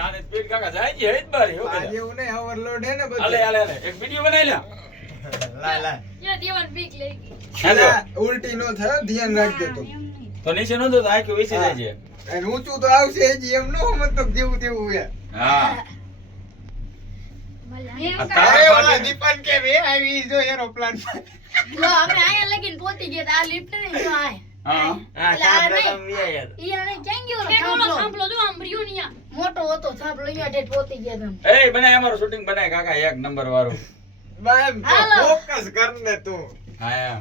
આને સ્પીડ કાકા જાય છે હેત બારી હો આજે એવું નહીં ઓવરલોડ હે ને બધું. હાલે એક વિડિયો બનાવી લે લાય યા દેવાન બીક લઈ ગઈ. હાલો ઉલટી નો થાય ધ્યાન રાખજે તું. તો નીચે નો તો આખી વિસી જાય છે અને ઊંચું તો આવશે હજી એમ નો મતલબ જેવું તેવું હે. હા એમ આ કા- તારે અરે ઓલા દીપન કે વે આવી જો એરોપ્લેન માં. જો અમે આયા લગીને પહોંચી ગયા આ લિફ્ટ નહીં જો આય હા એટલે આ નહીં ઈ આને ક્યાં ગયો થાંભલો જો આમ રહ્યો ને યા મોટો હતો થાંભલો અહીંયા ઠેઠ પહોંચી ગયા તમે એ બનાય અમારું શૂટિંગ બનાય કાકા એક નંબર વાળું બાય હાલો. ફોકસ કર ને તું. હા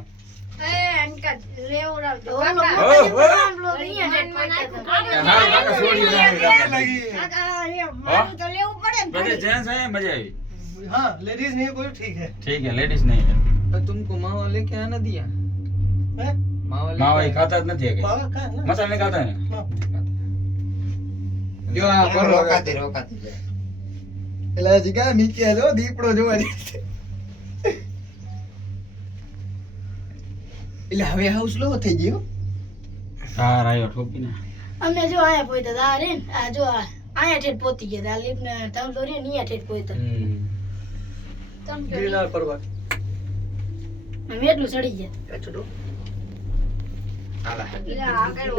એ અનકા લેવડાવજો ઓહો. થાંભલો અહીંયા ઠેઠ પહોંચ્યા હા કાકા છોડી એ લગી. બધે જેન્ટ્સ હે મજા આવી हाँ लेडीज नहीं कोई ठीक है ठीक है लेडीज नहीं है तो तुमको मावा लेके आना दिया हैं? मावा माँ लेके भाई खाता જ નથી કે पावा का है ना મસાલા નહીં खाता है हाँ। જો આ કરો રોકાતી પેલા જીગા નીચે જો દીપડો જોવા દે એટલે હવે હાઉસ લો થઈ ગયો હા રાયો ઠોકી ને અમે જો આયા પહોંચ્યા આ રે ને, આ જો આ આયા ઠેઠ પહોંચી ગયા આ લિફ્ટ ને થાંભલો રે ને અહીંયા ઠેઠ પહોંચ્યા गिरनार पर्वत અમે એટલું ચડી ગયા छोटो હાલા આગળ